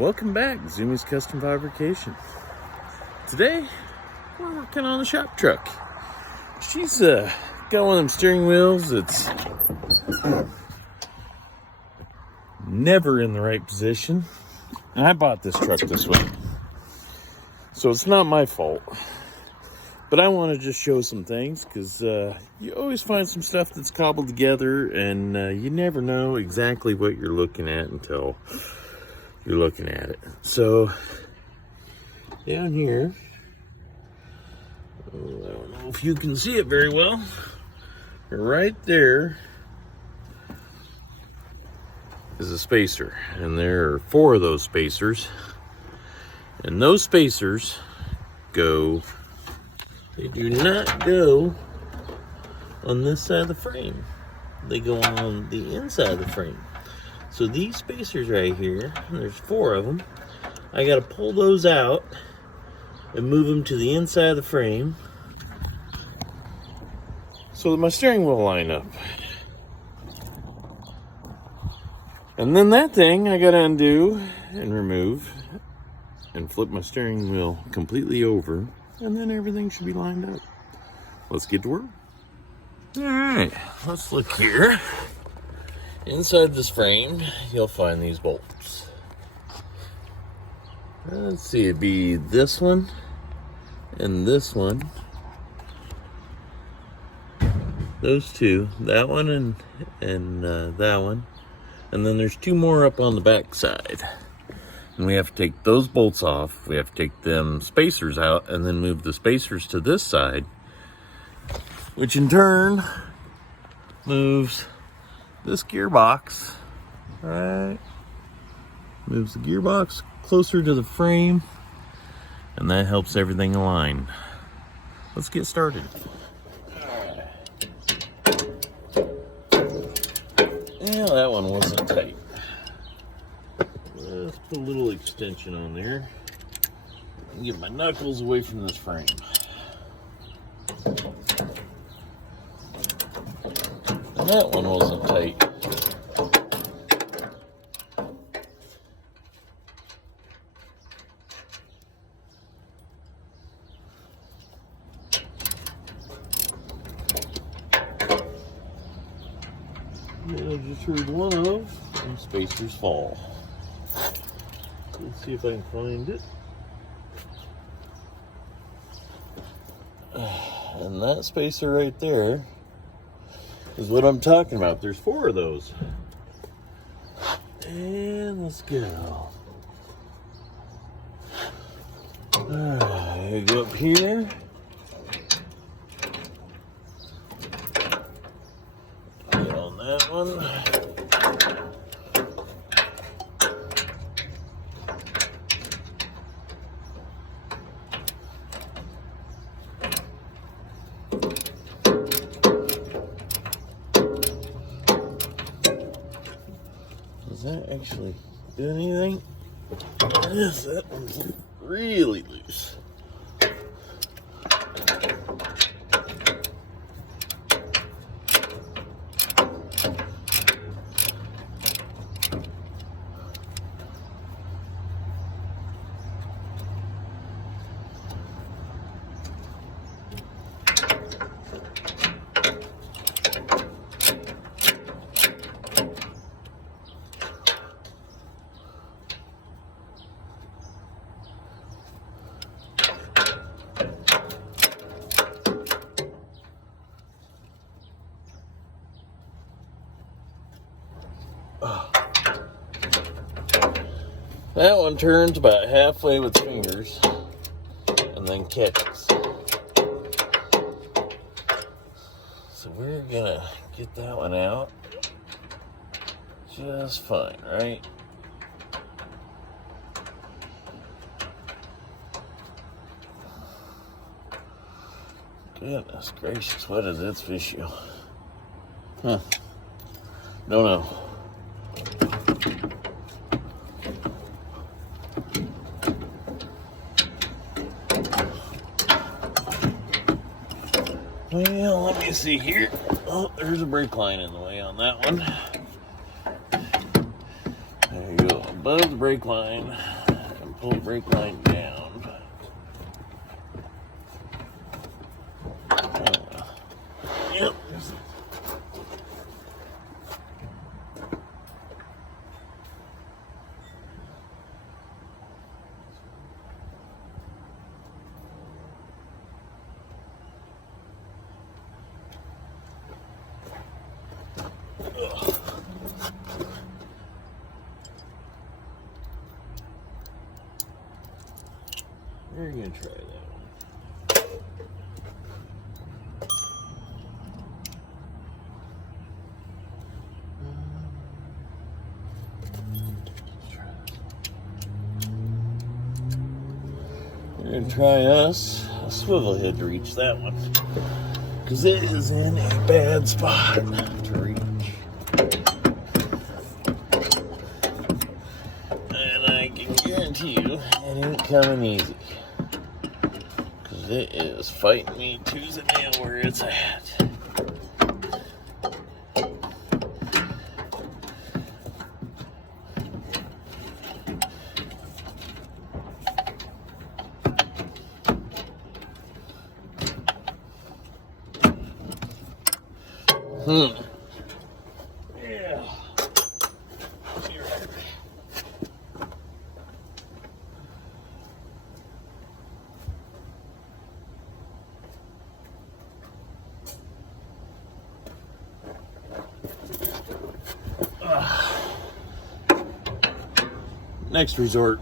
Welcome back, Zoomies Custom Fabrication. Today, we're working on the shop truck. She's got one of them steering wheels that's never in the right position. And I bought this truck this way, so it's not my fault. But I want to just show some things because you always find some stuff that's cobbled together, and you never know exactly what you're looking at until you're looking at it. So down here, I don't know if you can see it very well, right there is a spacer, and there are 4 of those spacers, and those spacers go, they do not go on this side of the frame, they go on the inside of the frame. So these spacers right here, there's 4 of them, I gotta pull those out and move them to the inside of the frame so that my steering will line up. And then that thing I gotta undo and remove and flip my steering wheel completely over, and then everything should be lined up. Let's get to work. All right, let's look here. Inside this frame, you'll find these bolts. Let's see, it'd be this one and this one. Those 2, that one and that one. And then there's 2 more up on the back side. And we have to take those bolts off. We have to take them spacers out and then move the spacers to this side, which in turn moves this gearbox, right? Moves the gearbox closer to the frame, and that helps everything align. Let's get started. Yeah, that one wasn't tight. Let's put a little extension on there and get my knuckles away from this frame. And that one wasn't tight. I just heard one of them spacers fall. Let's see if I can find it. And that spacer right there is what I'm talking about. There's 4 of those. And let's go. I go up here. Get on that one. Does that actually do anything? Yes, that one's really loose. That one turns about halfway with fingers and then catches. So we're gonna get that one out just fine, right? Goodness gracious, what is this issue? Huh. No. Well, let me see here. Oh, there's a brake line in the way on that one. There you go. above the brake line and pull the brake line down. Yep. We're gonna try that one. We're gonna try us a swivel head to reach that one, because it is in a bad spot to reach. And I can guarantee you it ain't coming easy, because it is fighting me tooth and nail where it's at. Yeah. Next resort.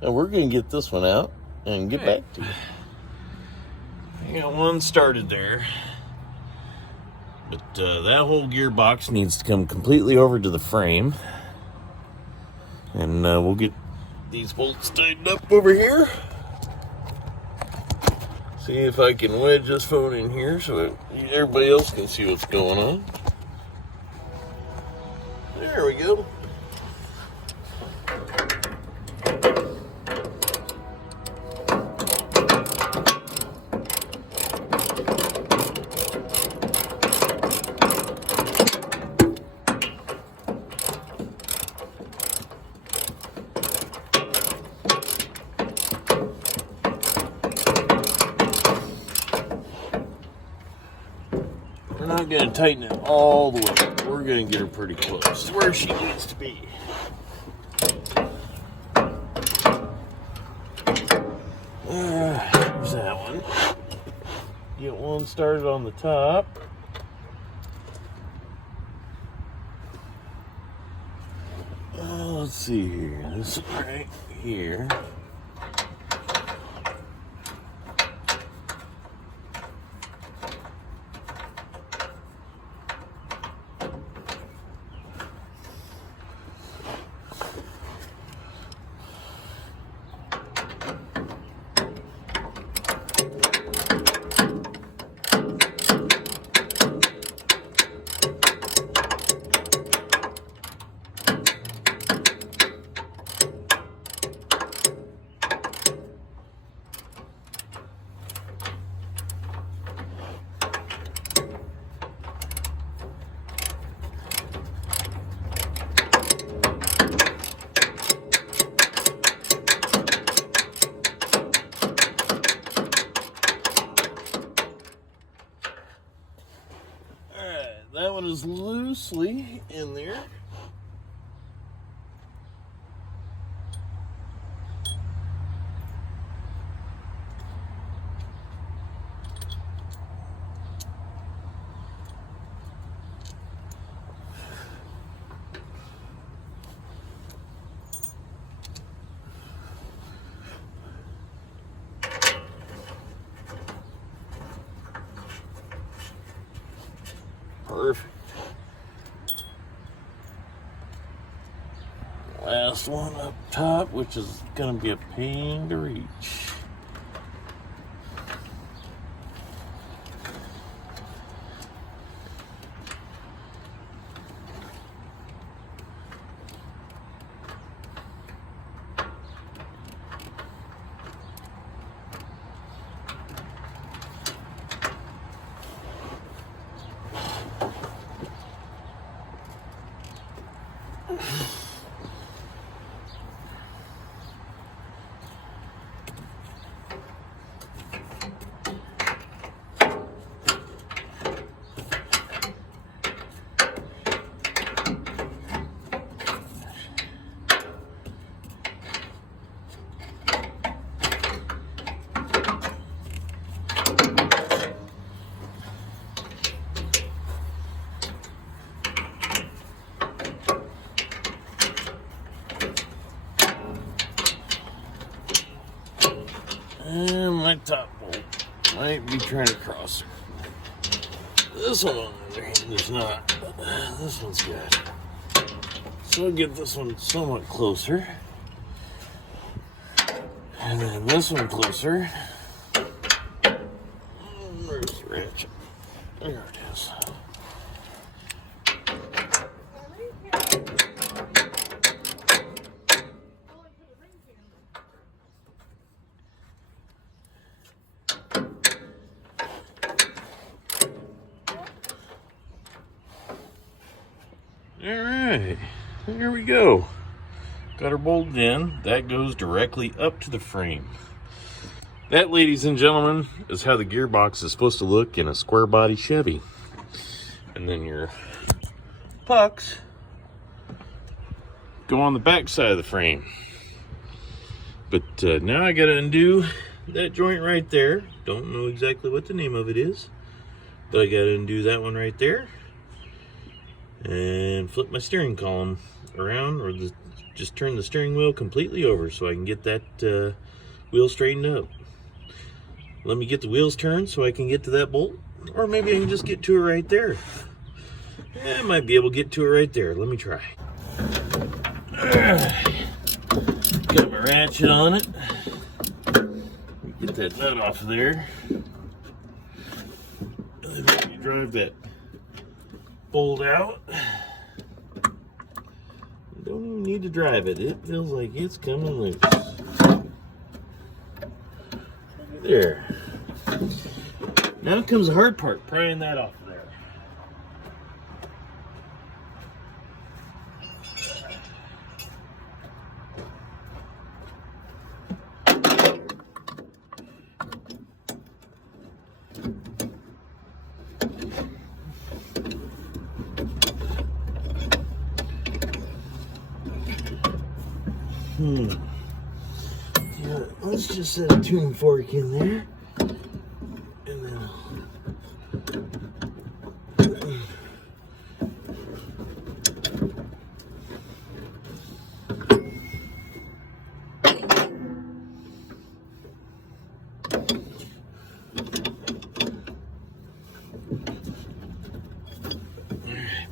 And we're going to get this one out and get back to it. I got one started there. But that whole gearbox needs to come completely over to the frame. And we'll get these bolts tightened up over here. See if I can wedge this phone in here so that everybody else can see what's going on. There we go. We're not going to tighten it all the way. We're going to get her pretty close to where she needs to be. There's that one. Get one started on the top. Let's see here. This is right here. one is loosely in there. Perfect. Last one up top, which is going to be a pain to reach. And my top bolt might be trying to cross her. This one, on the other hand, is not. This one's good. So I'll get this one somewhat closer. And then this one closer. Where's the ratchet? There it is. Alright, here we go. Got her bolted in. That goes directly up to the frame. That, ladies and gentlemen, is how the gearbox is supposed to look in a square body Chevy. And then your pucks go on the back side of the frame. But now I gotta undo that joint right there. Don't know exactly what the name of it is, but I gotta undo that one right there. And flip my steering column around, or just turn the steering wheel completely over so I can get that wheel straightened up. Let me get the wheels turned so I can get to that bolt, or maybe I can just get to it right there. Yeah, I might be able to get to it right there. Let me try. Got my ratchet on it. Get that nut off of there. And then let me drive that bolt out. Don't even need to drive it. It feels like it's coming loose. There. Now comes the hard part, prying that off of there. Yeah, let's just set a tuning fork in there. And then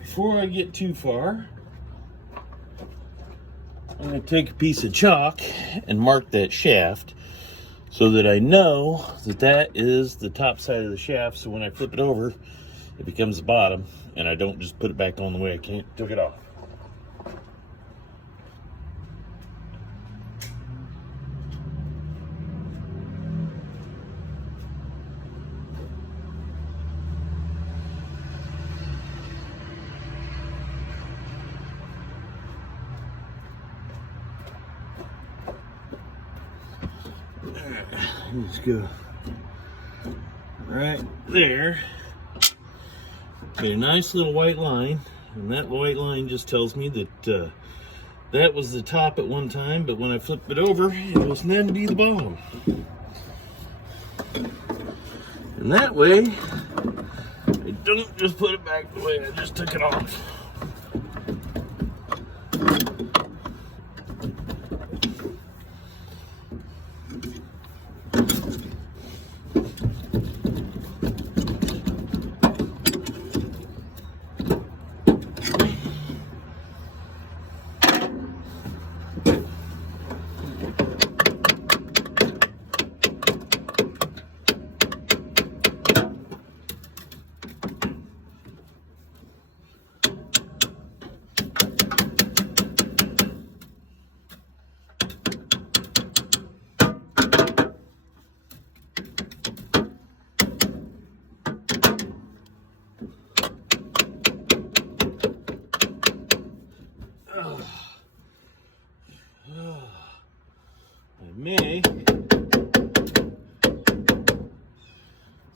before I get too far, I'm going to take a piece of chalk and mark that shaft so that I know that that is the top side of the shaft, so when I flip it over, it becomes the bottom, and I don't just put it back on the way I took it off. Let's go right there. Okay, a nice little white line, and that white line just tells me that that was the top at one time, but when I flipped it over, it was meant to be the bottom. And that way, I don't just put it back the way I just took it off.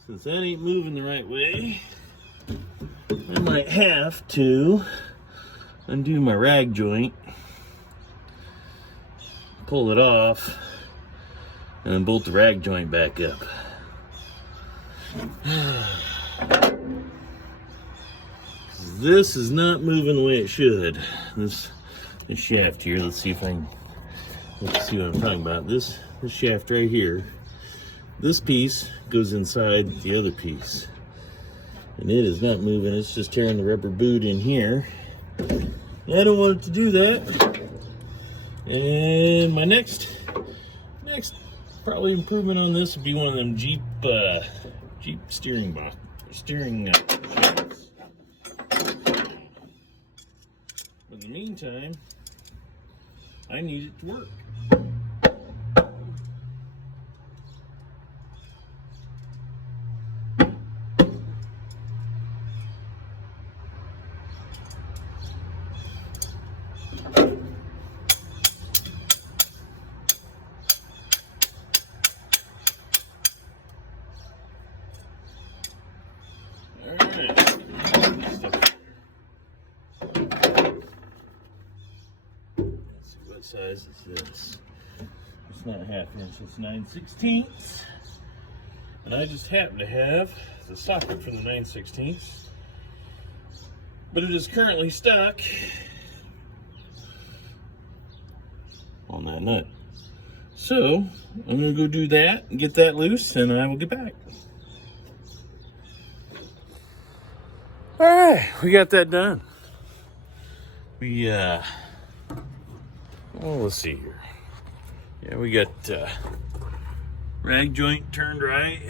Since that ain't moving the right way, I might have to undo my rag joint, pull it off, and then bolt the rag joint back up. This is not moving the way it should. This shaft here, let's see what I'm talking about. This shaft right here, this piece goes inside the other piece, and it is not moving. It's just tearing the rubber boot in here. I don't want it to do that. And my next probably improvement on this would be one of them Jeep steering shafts. In the meantime, I need it to work. What size is this? It's not a half inch, it's 9/16. And I just happen to have the socket for the 9/16. But it is currently stuck on that nut. So I'm gonna go do that and get that loose, and I will get back. All right, we got that done. Well, let's see here. Yeah, we got rag joint turned right.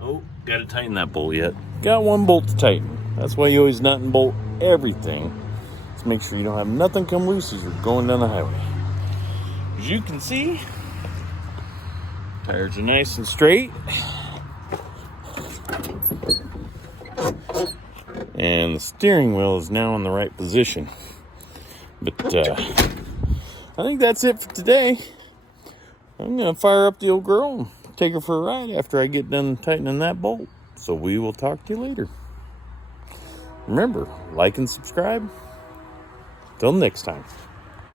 Oh, got to tighten that bolt yet. Got one bolt to tighten. That's why you always nut and bolt everything. Let's make sure you don't have nothing come loose as you're going down the highway. As you can see, tires are nice and straight. And the steering wheel is now in the right position. But I think that's it for today. I'm going to fire up the old girl and take her for a ride after I get done tightening that bolt. So we will talk to you later. Remember, like and subscribe. Till next time.